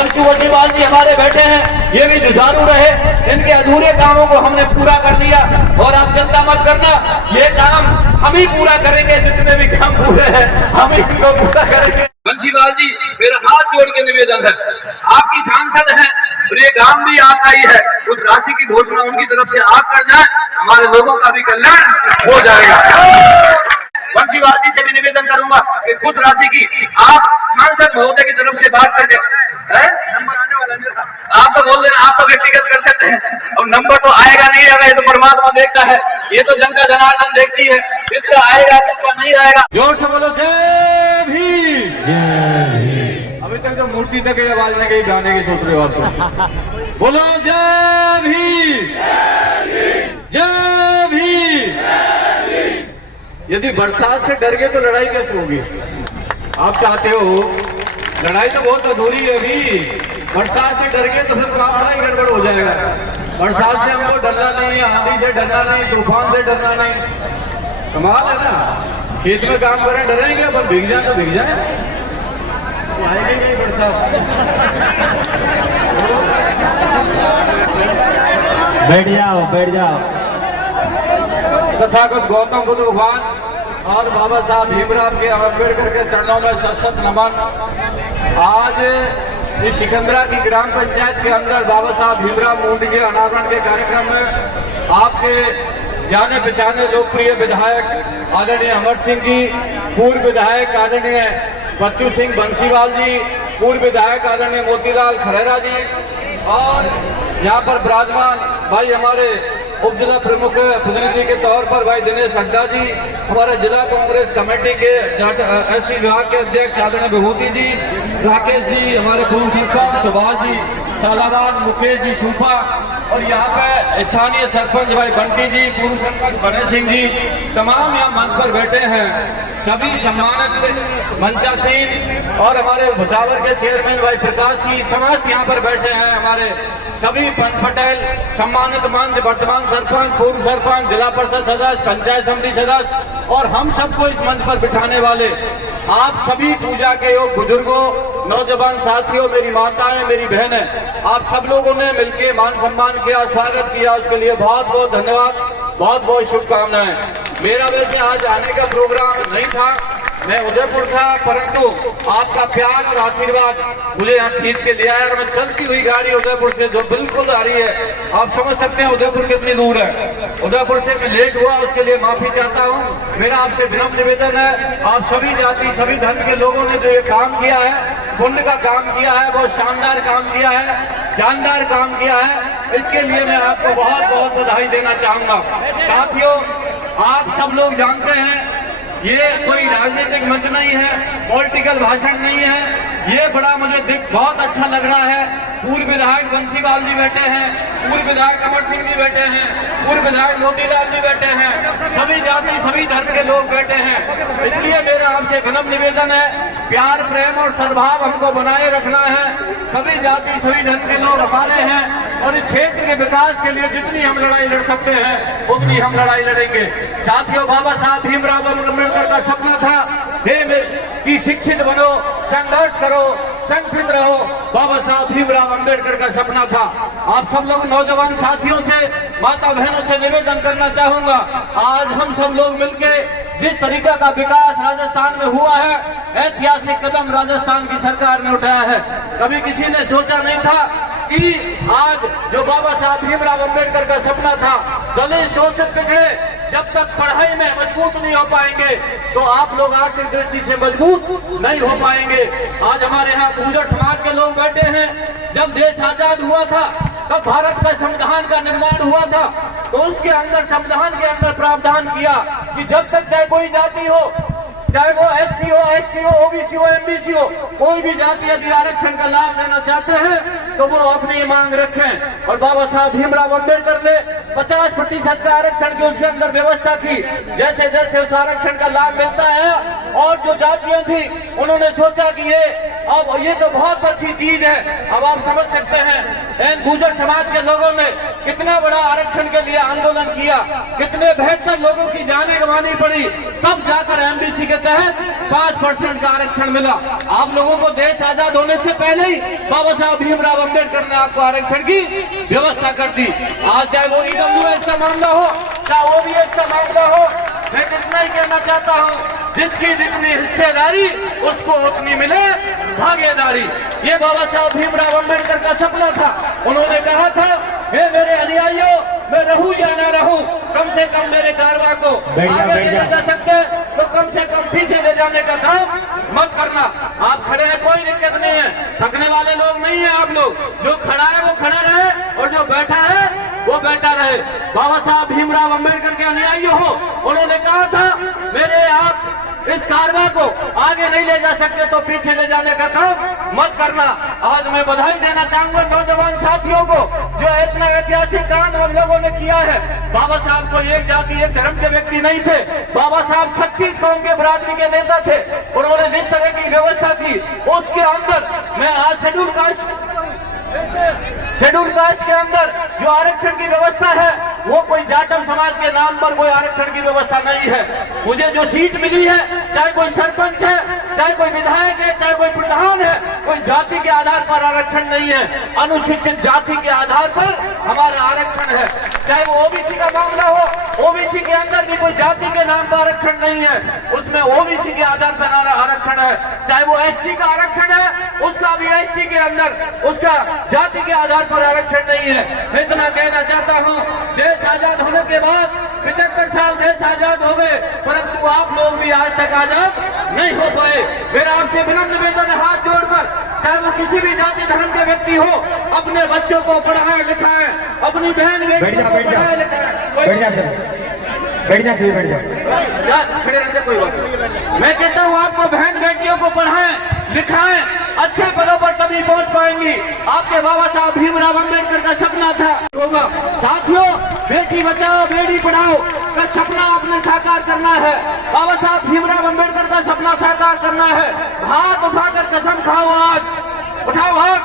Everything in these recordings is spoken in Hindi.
बंसू वसीवाल जी हमारे बैठे हैं, ये भी जुझारू रहे, इनके अधूरे कामों को हमने पूरा कर दिया। और आप चिंता मत करना, ये काम हम ही पूरा करेंगे, जितने भी काम पूरे हैं हम ही इनको पूरा करेंगे। बंसीवाल जी, मेरा हाथ जोड़ के निवेदन है, आपकी सांसद है और ये काम भी आपका ही है, उस राशि की घोषणा उनकी तरफ से आप कर जाए, हमारे लोगों का भी कल्याण हो जाएगा। बंसीवाल जी से भी निवेदन करूंगा कि कुछ राशि की आप सांसद महोदय की तरफ से बात करके, आप तो बोल देना, आप तो व्यक्तिगत कर सकते हैं, और नंबर तो आएगा नहीं आएगा ये तो परमात्मा देखता है, ये तो जनता जनार्दन देखती है, किसका आएगा किसका नहीं आएगा। जोर से बोलो जय भीम। अभी तक तो मूर्ति तक ये आवाज नहीं गई, गाने की सोच रहे हो आप। बोलो जय भीम, जय भीम। यदि बरसात से डर गए तो लड़ाई कैसे होगी? आप चाहते हो, लड़ाई तो बहुत अधूरी है अभी, बरसात से डर गए तो फिर बड़ा ही गड़बड़ हो जाएगा। बरसात से हमको डरना नहीं, आंधी से डरना नहीं, तूफान से डरना नहीं। कमाल है ना, खेत में काम करें डरेंगे, पर भीग जाए तो भीग जाए, तो आएगी नहीं बरसात। बैठ जाओ बैठ जाओ। तथागत गौतम बुद्ध भगवान और बाबा साहब भीमराव के अम्बेडकर के चरणों में सशक्त नमन। आज इस सिकंदरा की ग्राम पंचायत के अंदर बाबा साहब भीमराव मूर्ति के अनावरण के कार्यक्रम में आपके जाने पहचाने लोकप्रिय विधायक आदरणीय अमर सिंह जी, पूर्व विधायक आदरणीय बच्चू सिंह बंसीवाल जी, पूर्व विधायक आदरणीय मोतीलाल खरेरा जी, और यहाँ पर विराजमान भाई हमारे उप जिला प्रमुख प्रतिनिधि के तौर पर भाई दिनेश अड्डा जी, हमारे जिला कांग्रेस कमेटी के एससी विभाग के अध्यक्ष आदरणीय विभूति जी, राकेश जी, हमारे पूर्व सरपंच सुभाष जी, सालाबाद मुकेश जी सूफा, और यहाँ पे स्थानीय सरपंच भाई बंटी जी, पूर्व सरपंच बने सिंह जी, तमाम यहाँ मंच पर बैठे हैं, सभी सम्मानित मंचासीन, और हमारे भुसावर के चेयरमैन भाई प्रकाश जी, समस्त यहाँ पर बैठे हैं, हमारे सभी पंच पटेल, सम्मानित मंच, वर्तमान सरपंच, पूर्व सरपंच, जिला परिषद सदस्य, पंचायत समिति सदस्य, और हम सबको इस मंच पर बिठाने वाले आप सभी पूजा के योग बुजुर्गों, नौजवान साथियों, मेरी माताएं, मेरी बहनें, आप सब लोगों ने मिलकर मान सम्मान किया, स्वागत किया, उसके लिए बहुत बहुत धन्यवाद, बहुत बहुत शुभकामनाएं। मेरा वैसे आज आने का प्रोग्राम नहीं था, मैं उदयपुर था, परंतु आपका प्यार और आशीर्वाद मुझे यहाँ खींच के लिया है, और मैं चलती हुई गाड़ी उदयपुर से जो बिल्कुल आ रही है, आप समझ सकते हैं उदयपुर कितनी दूर है। उदयपुर से मैं लेट हुआ, उसके लिए माफी चाहता हूँ। मेरा आपसे विनम्र निवेदन है, आप सभी जाति सभी धर्म के लोगों ने जो ये काम किया है, पुण्य का काम किया है, बहुत शानदार काम किया है, जानदार काम किया है, इसके लिए मैं आपको बहुत बहुत बधाई देना चाहूंगा। साथियों, आप सब लोग जानते हैं ये कोई राजनीतिक मंच नहीं है, पॉलिटिकल भाषण नहीं है, ये बड़ा मुझे बहुत अच्छा लग रहा है। पूर्व विधायक बंसीवाल जी बैठे हैं, पूर्व विधायक अमर सिंह जी बैठे हैं, पूर्व विधायक मोतीलाल जी बैठे हैं, सभी जाति सभी धर्म के लोग बैठे हैं। इसलिए मेरा आपसे विनम्र निवेदन है, प्यार प्रेम और सद्भाव हमको बनाए रखना है। सभी जाति सभी धर्म के लोग हमारे हैं, और इस क्षेत्र के विकास के लिए जितनी हम लड़ाई लड़ सकते हैं उतनी हम लड़ाई लड़ेंगे। साथियों, बाबा साहब भीमराव अम्बेडकर का सपना था कि शिक्षित बनो, संघर्ष करो, संगठित रहो, बाबा साहब भीमराव अम्बेडकर का सपना था। आप सब लोग नौजवान साथियों से, माता बहनों से निवेदन करना चाहूंगा, आज हम सब लोग मिलके जिस तरीका का विकास राजस्थान में हुआ है, ऐतिहासिक कदम राजस्थान की सरकार ने उठाया है। कभी किसी ने सोचा नहीं था कि आज जो बाबा साहब भीमराव अम्बेडकर का सपना था, दलित शोषित पिछड़े जब तक पढ़ाई में मजबूत नहीं हो पाएंगे तो आप लोग आर्थिक दृष्टि से मजबूत नहीं हो पाएंगे। आज हमारे यहाँ गुर्जर समाज के लोग बैठे हैं। जब देश आजाद हुआ था तब भारत का संविधान का निर्माण हुआ था, तो उसके अंदर संविधान के अंदर प्रावधान किया कि जब तक चाहे कोई जाति हो, चाहे वो SC हो, ST हो, OBC हो, MBC हो, कोई भी जाति यदि आरक्षण का लाभ लेना चाहते हैं तो वो अपनी मांग रखें। और बाबा साहब भीमराव अम्बेडकर ने 50% का आरक्षण की उसके अंदर व्यवस्था की। जैसे जैसे उस आरक्षण का लाभ मिलता है और जो जातियां थी उन्होंने सोचा कि ये तो बहुत अच्छी चीज है। अब आप समझ सकते हैं गुर्जर समाज के लोगों ने कितना बड़ा आरक्षण के लिए आंदोलन किया, कितने 72 लोगों की जानें गंवानी पड़ी, तब जाकर MBC के तहत 5% का आरक्षण मिला। आप लोगों को देश आजाद होने से पहले ही बाबा साहब भीमराव अम्बेडकर ने आपको आरक्षण की व्यवस्था कर दी। आज चाहे वो ईडब्ल्यूएस का मामला हो, चाहे ओबीएस का मामला हो, मैं इतना ही कहना चाहता हूँ, जिसकी जितनी हिस्सेदारी उसको उतनी मिले भागीदारी। ये बाबा साहब भीमराव अम्बेडकर का सपना था। उन्होंने कहा था, हे मेरे अनुयायियों, मैं रहूं या ना रहूं, कम से कम मेरे कारवां को आगे ले जा सकते तो कम से कम पीछे ले जाने का काम मत करना। आप खड़े हैं, कोई दिक्कत नहीं है, थकने वाले लोग नहीं है आप लोग। जो खड़ा है वो खड़ा रहे और जो बैठा है वो बैठा रहे। बाबा साहब भीमराव अम्बेडकर के अनुयायी हो, उन्होंने कहा था, मेरे आप इस कारवां को आगे नहीं ले जा सकते तो पीछे ले जाने का काम मत करना। आज मैं बधाई देना चाहूंगा नौजवान साथियों को, जो इतना ऐतिहासिक काम हम लोगों ने किया है। बाबा साहब को एक जाति एक धर्म के व्यक्ति नहीं थे। बाबा साहब 36 कौम के बरादरी के नेता थे। उन्होंने जिस तरह की व्यवस्था की उसके अंदर मैं आज शेड्यूल कास्ट के अंदर जो आरक्षण की व्यवस्था है वो कोई जाटव समाज के नाम पर कोई आरक्षण की व्यवस्था नहीं है। मुझे जो सीट मिली है, चाहे कोई सरपंच है, चाहे कोई विधायक है, चाहे कोई प्रधान है, कोई जाति के आधार पर आरक्षण नहीं है। अनुसूचित जाति के आधार पर हमारा आरक्षण है। चाहे वो ओबीसी का मामला हो, ओबीसी के अंदर भी कोई जाति के नाम पर आरक्षण नहीं है, उसमें ओबीसी के आधार पर आरक्षण है। चाहे वो एसटी का आरक्षण है, उसका भी एसटी के अंदर उसका जाति के आधार पर आरक्षण नहीं है। मैं इतना कहना चाहता हूँ, देश आजाद होने के बाद 75 साल देश आजाद हो गए, परंतु आप लोग भी आज तक आजाद नहीं हो पाए। मेरा आपसे विनम्र निवेदन है, हाथ जोड़कर, चाहे वो किसी भी जाति धर्म के व्यक्ति हो, अपने बच्चों को पढ़ाएं लिखाएं, अपनी बहन बेटियों को पढ़ाएं लिखाएं। बैठ जा सर, बैठ जा सर, बैठ जा, खड़े रहते कोई बात नहीं। मैं कहता हूँ आपको बहन बेटियों को पढ़ाएं लिखाएं, अच्छे पदों पर तभी पहुंच पाएंगी। आपके बाबा साहब भीमराव अम्बेडकर का सपना था होगा। साथियों, बेटी बचाओ बेटी पढ़ाओ का सपना आपने साकार करना है। बाबा साहब भीमराव अम्बेडकर का सपना साकार करना है। हाथ उठाकर कसम खाओ, आज उठाओ हाथ,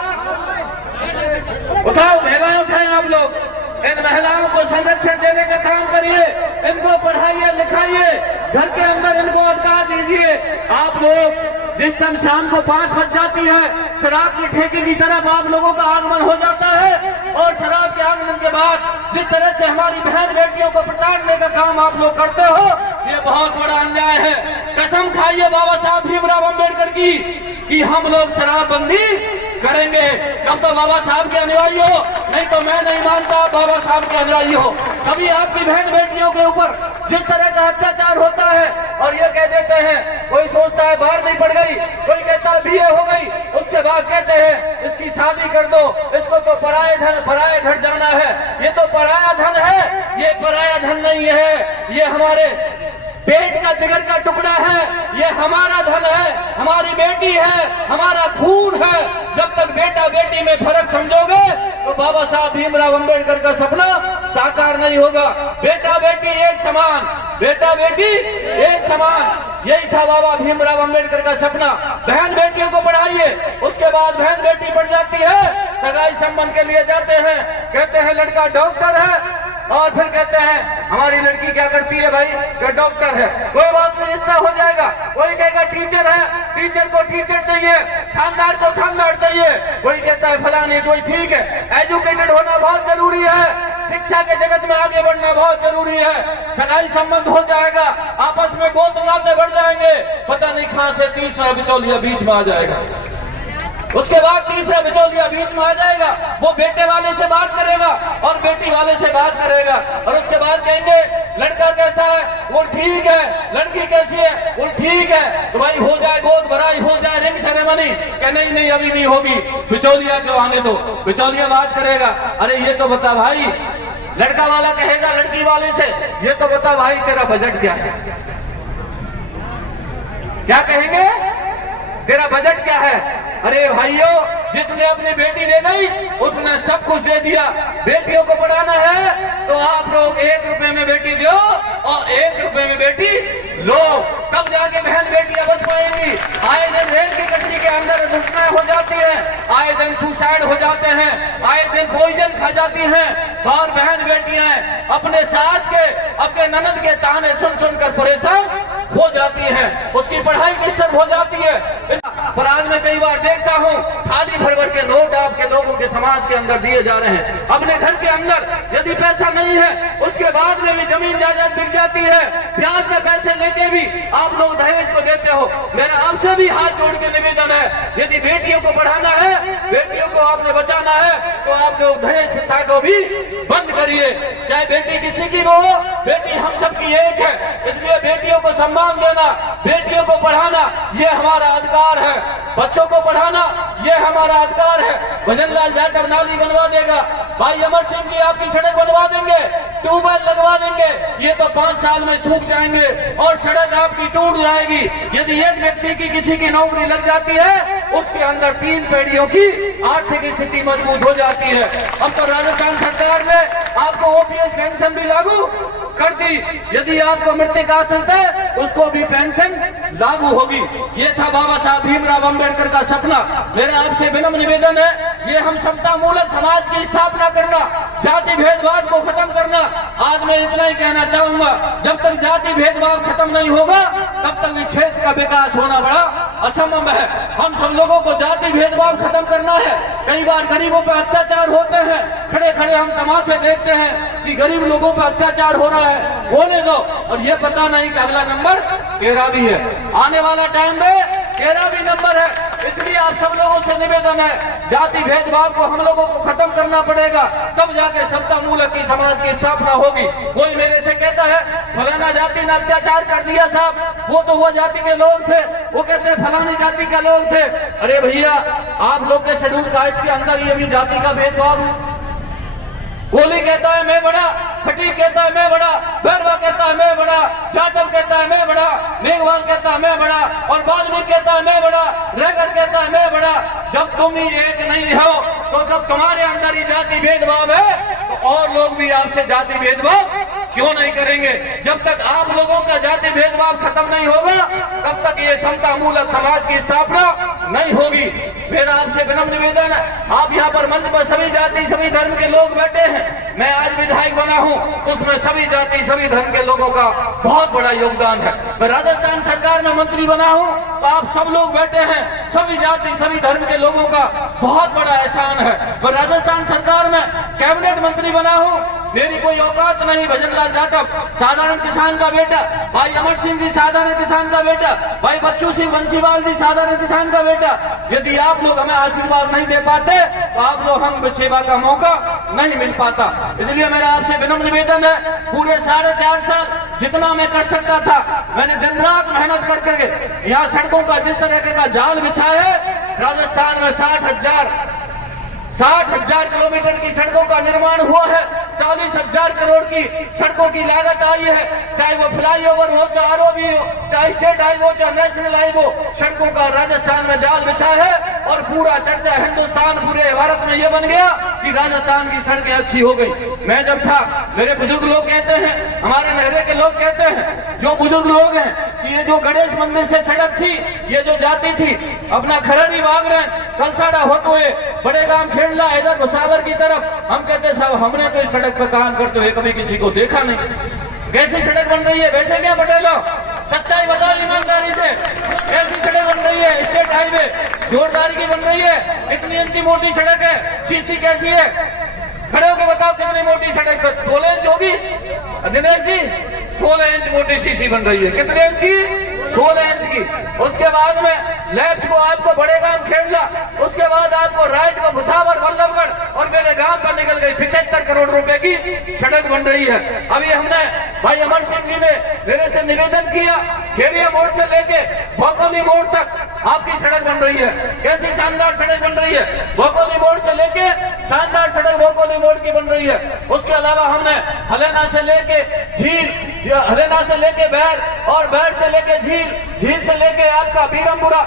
उठाओ, महिलाएं उठाएं आप लोग। इन महिलाओं को संरक्षण देने का काम करिए, इनको पढ़ाइए लिखाइए, घर के अंदर इनको अधिकार दीजिए। आप लोग जिस टाइम शाम को 5 बज जाती है, शराब की ठेके की तरफ आप लोगों का आगमन हो जाता है, और शराब के आगमन के बाद जिस तरह से हमारी बहन बेटियों को प्रताड़ने का काम आप लोग करते हो, ये बहुत बड़ा अन्याय है। कसम खाइए बाबा साहब भीमराव अम्बेडकर की कि हम लोग शराबबंदी करेंगे। कब तो बाबा साहब के अनुयायी हो, नहीं तो मैं नहीं मानता आप बाबा साहब के अनुयायी हो। कभी आपकी बहन बेटियों के ऊपर जिस तरह का अत्याचार होता है और ये कह देते हैं, कोई सोचता है 12वीं पढ़ गई, कोई कहता है BA हो गई, उसके बाद कहते हैं इसकी शादी कर दो, इसको तो पराये घर जाना है। ये तो पराया धन है, ये पराया धन नहीं है, ये हमारे पेट का जिगर का टुकड़ा है, ये हमारा धन है, हमारी बेटी है, हमारा खून है। जब तक बेटा बेटी में फर्क समझोगे तो बाबा साहब भीमराव अम्बेडकर का सपना साकार नहीं होगा। बेटा बेटी एक समान, बेटा बेटी एक समान, यही था बाबा भीमराव अम्बेडकर का सपना। बहन बेटियों को पढ़ाइए, उसके बाद बहन बेटी पढ़ जाती है, सगाई संबंध के लिए जाते हैं, कहते हैं लड़का डॉक्टर है, और फिर कहते हैं हमारी लड़की क्या करती है भाई, कि डॉक्टर है। कोई बात नहीं, रिश्ता हो जाएगा। कोई कहेगा टीचर है, टीचर को टीचर चाहिए, थानेदार को थानेदार चाहिए। कोई कहता है फलानी, कोई ठीक है। एजुकेटेड होना बहुत जरूरी है, शिक्षा के जगत में आगे बढ़ना बहुत जरूरी है। सगाई संबंध हो जाएगा, आपस में गोत्र नाते बढ़ जाएंगे, पता नहीं कहां से तीसरा बिचौलिया बीच में आ जाएगा। उसके बाद तीसरा बिचौलिया बीच में आ जाएगा, वो बेटे वाले से बात करेगा और बेटी वाले से बात करेगा, और उसके बाद कहेंगे लड़का कैसा है, वो ठीक है, लड़की कैसी है, वो ठीक है, तो भाई हो जाए गोद भराई, हो जाए रिंग सेरेमनी। कह नहीं अभी नहीं होगी, बिचौलिया को आने दो। बिचौलिया बात करेगा, अरे ये तो बता भाई, लड़का वाला कहेगा लड़की वाले से, ये तो बता भाई तेरा बजट क्या है। क्या कहेंगे, तेरा बजट क्या है। अरे भाइयों, जिसने अपनी बेटी दे दी उसने सब कुछ दे दिया। बेटियों को पढ़ाना है तो आप लोग 1 रुपए में बेटी दो और 1 रुपए में बेटी लो, तब जाके बहन बेटियां बच पाएंगी। आए दिन रेल की कटरी के अंदर घटनाएं हो जाती है, आए दिन सुसाइड हो जाते हैं, आए दिन पॉइजन खा जाती हैं, और बहन बेटियां अपने सास के, अपने ननद के ताने सुन सुनकर परेशान हो जाती हैं, उसकी पढ़ाई डिस्टर्ब हो जाती है। पर आज मैं कई बार देखता हूँ थाली भर भर के नोट आपके लोगों के समाज के अंदर दिए जा रहे हैं। अपने घर के अंदर यदि पैसा नहीं है उसके बाद में भी जमीन जायदाद बिक जाती है, ब्याज में पैसे लेके भी आप लोग दहेज को देते हो। मेरा आपसे भी हाथ जोड़ के निवेदन है, यदि बेटियों को पढ़ाना है, बेटियों को आपने बचाना है तो आप लोग दहेज प्रथा को भी बंद करिए। चाहे बेटी किसी की हो, बेटी हम सबकी एक है, इसलिए बेटियों को सम्मान देना, बेटियों को पढ़ाना ये हमारा अधिकार है। बच्चों को पढ़ाना ये हमारा अधिकार है। भजन लाल जाटव नाली बनवा देगा, भाई अमर सिंह जी आपकी सड़क बनवा देंगे, ट्यूबवेल लगवा देंगे, ये तो 5 साल में सूख जाएंगे और सड़क आपकी टूट जाएगी। यदि एक व्यक्ति की किसी की नौकरी लग जाती है उसके अंदर 3 पीढ़ियों की आर्थिक स्थिति मजबूत हो जाती है। अब तो राजस्थान सरकार ने आपको ओपीएस पेंशन भी लागू कर दी, यदि आपको मृत्यु चलता है उसको भी पेंशन लागू होगी। ये था बाबा साहब भीमराव अंबेडकर का सपना। मेरा आपसे विनम्र निवेदन है, ये हम समता मूलक समाज की स्थापना करना, जाति भेदभाव को खत्म करना। आज मैं इतना ही कहना चाहूंगा, जब तक जाति भेदभाव खत्म नहीं होगा तब तक इस क्षेत्र का विकास होना बड़ा असंभव है। हम सब लोगों को जाति भेदभाव खत्म करना है। कई बार गरीबों पर अत्याचार होते हैं, खड़े खड़े हम तमाशे देखते हैं कि गरीब लोगों पर अत्याचार हो रहा है, होने दो। और ये पता नहीं कि अगला नंबर तेरा भी है, आने वाला टाइम में तेरा भी नंबर है। इसलिए आप सब लोगों से निवेदन है, जाति भेदभाव को हम लोगों को खत्म करना पड़ेगा, तब जाके समता मूलक की समाज की स्थापना होगी। कोई मेरे से कहता है फलाना जाति ने अत्याचार कर दिया साहब, वो तो वो जाति के लोग थे, वो कहते हैं फलानी जाति के लोग थे। अरे भैया, आप लोग के शेड्यूल कास्ट के अंदर ये भी जाति का भेदभाव है। गोली कहता है मैं बड़ा, खटी कहता है मैं बड़ा, भैरवा कहता है मैं बड़ा, जाटव कहता है मैं बड़ा, मेघवाल कहता है मैं बड़ा और वाल्मीकि कहता है मैं बड़ा, रेगर कहता है मैं बड़ा। जब तुम ही एक नहीं हो तो जब तुम्हारे अंदर ही जाति भेदभाव है तो और लोग भी आपसे जाति भेदभाव क्यों नहीं करेंगे। जब तक आप लोगों का जाति भेदभाव खत्म नहीं होगा तब तक ये समता मूलक समाज की स्थापना नहीं होगी। मेरा आपसे विनम्र निवेदन है, आप यहाँ पर मंच पर सभी जाति सभी धर्म के लोग बैठे हैं, मैं आज विधायक बना हूँ, उसमें सभी जाति सभी धर्म के लोगों का बहुत बड़ा योगदान है। मैं राजस्थान सरकार में मंत्री बना हूँ तो आप सब लोग बैठे हैं, सभी जाति सभी धर्म के लोगों का बहुत बड़ा एहसान है। मैं राजस्थान सरकार में कैबिनेट मंत्री बना हूँ, मेरी कोई औकात नहीं। भजन लाल जाटव साधारण किसान का बेटा, भाई अमर सिंह जी साधारण किसान का बेटा, भाई बच्चू सिंह बंसीवाल जी साधारण किसान का बेटा। यदि आप लोग हमें आशीर्वाद नहीं दे पाते तो आप लोग हम सेवा का मौका नहीं मिल पाता। इसलिए मेरा आपसे विनम्र निवेदन है, पूरे 4.5 साल जितना मैं कर सकता था मैंने दिन रात मेहनत करके यहाँ सड़कों का जिस तरह का जाल बिछा है, राजस्थान में 60,000 किलोमीटर की सड़कों का निर्माण हुआ है, 40,000 करोड़ की सड़कों की लागत आई है। चाहे वो फ्लाईओवर हो, चाहे आरओबी हो, चाहे स्टेट हाईवे हो, चाहे नेशनल हाईवे हो, सड़कों का राजस्थान में जाल बिछा है। और पूरा चर्चा हिंदुस्तान पूरे भारत में ये बन गया कि राजस्थान की सड़कें अच्छी हो गई। मैं जब था, मेरे बुजुर्ग लोग कहते हैं, हमारे नहरे के लोग कहते हैं, जो बुजुर्ग लोग हैं कि ये जो गणेश मंदिर से सड़क थी, ये जो जाती थी अपना खरड़ी बाग रहे, कलसाड़ा होते हुए बड़े गांव खेड़ला इधर भुसावर की तरफ, हम कहते साहब हमने तो इस सड़क पर काम करते हुए कभी किसी को देखा नहीं। कैसी सड़क बन रही है, बैठे क्या पटेलो, सच्चाई बताओ ईमानदारी से, कैसी सड़क बन रही है? स्टेट हाईवे जोरदारी की बन रही है, कितनी इंची मोटी सड़क है, सीसी कैसी है, खड़े होकर बताओ कितनी मोटी सड़क, 16 इंच होगी दिनेश जी, 16 इंच मोटी सीसी बन रही है। कितने इंची? 16 इंच की। उसके बाद में लेफ्ट को आपको बड़े गांव खेड़ला, उसके बाद आपको राइट को भुसावर बल्लभगढ़ और मेरे गांव पर निकल गई 75 करोड़ रुपए की सड़क बन रही है। अभी हमने भाई अमर सिंह जी ने मेरे से निवेदन किया, खेरिया मोड़ से लेके भोकोली मोड़ तक आपकी सड़क बन रही है। कैसी शानदार सड़क बन रही है, भोकोली मोड़ से लेके शानदार सड़क भोकोली मोड़ की बन रही है। उसके अलावा हमने हलेना से लेके झील, हलेना से लेके बैर और बैर से लेके झील, झील से लेके आपका बीरमपुरा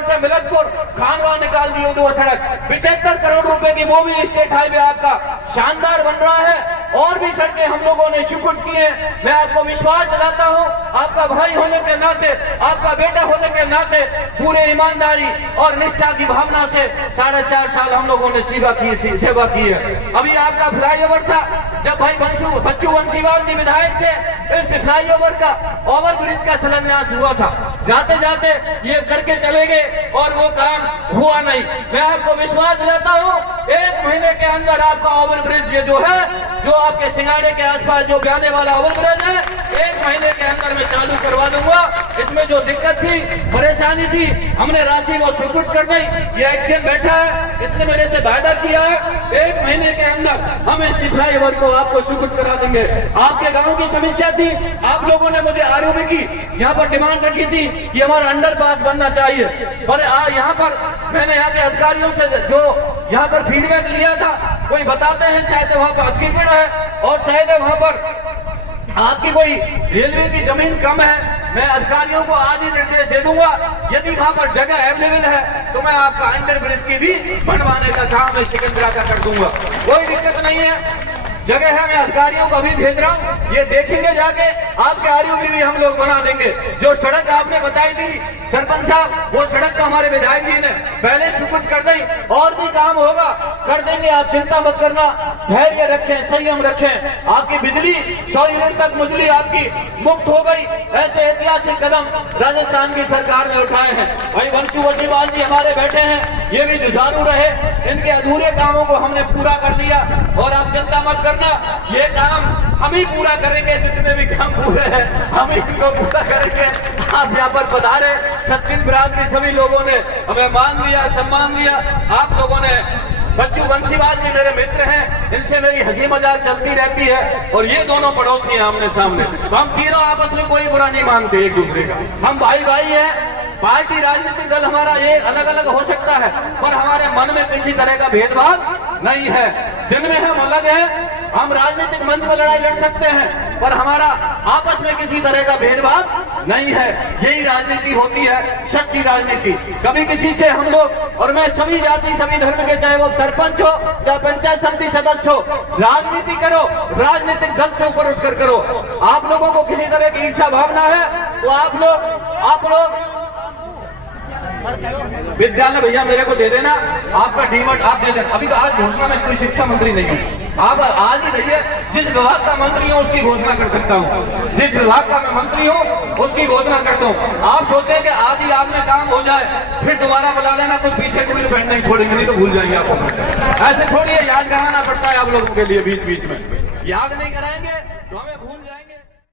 से मिलकपुर खानवा निकाल दी वो सड़क, 75 करोड़ रुपए की वो भी स्टेट हाईवे आपका शानदार बन रहा है। और भी सड़कें हम लोगों ने सुपुर्द की हैं। मैं आपको विश्वास दिलाता हूं, आपका भाई होने के नाते, आपका बेटा होने के नाते पूरे ईमानदारी और निष्ठा की भावना से 4.5 साल हम लोगों ने सेवा की है। अभी आपका फ्लाईओवर था, जब भाई बच्चू बंसीवाल जी विधायक थे, इस फ्लाईओवर का ओवर ब्रिज का शिलान्यास हुआ था। जाते जाते ये करके चले गए और वो काम हुआ नहीं। मैं आपको विश्वास दिलाता हूँ, 1 महीने के अंदर आपका ओवर ब्रिज ये जो है, जो आपके सिंगाड़े के आसपास जो बयाने वाला ओवर ब्रिज है, 1 महीने के अंदर मैं चालू करवा दूंगा। इसमें जो दिक्कत थी, परेशानी थी, हमने राशि वो सुपुर्द कर दी। ये एक्शन बैठा है, इसने मेरे से वायदा किया है 1 महीने के अंदर हम इस फ्लाईओवर को आपको सुपुर्द करा देंगे। आपके गांव की समस्या थी, आप लोगों ने मुझे आरोपी की, यहाँ पर डिमांड रखी थी कि हमारा अंडरपास बनना चाहिए। पर यहाँ पर मैंने यहाँ के अधिकारियों से जो यहाँ पर फीडबैक लिया था, कोई बताते हैं शायद वहाँ पर अतिक्रमण है और शायद वहाँ पर आपकी कोई रेलवे की जमीन कम है। मैं अधिकारियों को आज ही निर्देश दे दूंगा, यदि वहां पर जगह अवेलेबल है तो मैं आपका अंडर ब्रिज की भी बनवाने का काम मैं सिकंदरा का कर दूंगा। कोई दिक्कत नहीं है, जगह है, मैं अधिकारियों को भी भेज रहा हूँ, ये देखेंगे जाके, आपके आरयूबी भी हम लोग बना देंगे। जो सड़क आपने बताई थी सरपंच साहब, वो सड़क तो हमारे विधायक जी ने पहले सुपुर्द कर दी, और भी काम होगा, कर देंगे, आप चिंता मत करना, धैर्य रखें, संयम रखें। आपकी बिजली 100 यूनिट तक बिजली आपकी मुफ्त हो गई। ऐसे ऐतिहासिक कदम राजस्थान की सरकार ने उठाए हैं। भाई बंसू बंसीवाल जी हमारे बैठे हैं, ये भी जुझारू रहे, इनके अधूरे कामों को हमने पूरा कर दिया। और आप चिंता मत करना, ये काम हम ही पूरा करेंगे, जितने भी काम पूरे हैं हम ही इनको पूरा करेंगे। आप यहाँ पर पधारे, छत्तीस बिरादरी सभी लोगों ने हमें मान दिया, सम्मान दिया। आप लोगों ने, बच्चू बंसीवाल जी मेरे मित्र हैं, इनसे मेरी हंसी मजाक चलती रहती है, और ये दोनों पड़ोसी हैं आमने सामने, तो हम तीनों आपस में कोई बुरा नहीं मानते एक दूसरे का, हम भाई भाई हैं। पार्टी राजनीतिक दल हमारा ये अलग अलग हो सकता है, पर हमारे मन में किसी तरह का भेदभाव नहीं है। दिन में हम अलग हैं, हम राजनीतिक मंच में लड़ाई लड़ सकते हैं, पर हमारा आपस में किसी तरह का भेदभाव नहीं है। यही राजनीति होती है, सच्ची राजनीति। कभी किसी से हम लोग, और मैं सभी जाति सभी धर्म के, चाहे वो सरपंच हो चाहे पंचायत समिति सदस्य हो, राजनीति करो, राजनीतिक दल से ऊपर उठकर करो। आप लोगों को किसी तरह की ईर्ष्या भावना है तो आप लोग विद्यालय भैया मेरे को दे देना, आपका डीमट आप दे देना। अभी तो आज घोषणा में कोई शिक्षा मंत्री नहीं हूँ, आप आज ही भैया जिस विभाग का मंत्री हूँ उसकी घोषणा कर सकता हूँ, जिस विभाग का मैं मंत्री हूँ उसकी घोषणा करता हूँ। आप सोचें कि आज ही आप में काम हो जाए, फिर दोबारा बुला लेना, कुछ पीछे कोई फ्रेंड नहीं छोड़ेंगे, नहीं तो भूल जाएंगे आपको। ऐसे थोड़ी है, याद कराना पड़ता है आप लोगों के लिए, बीच बीच में याद नहीं कराएंगे तो हमें भूल जाएंगे।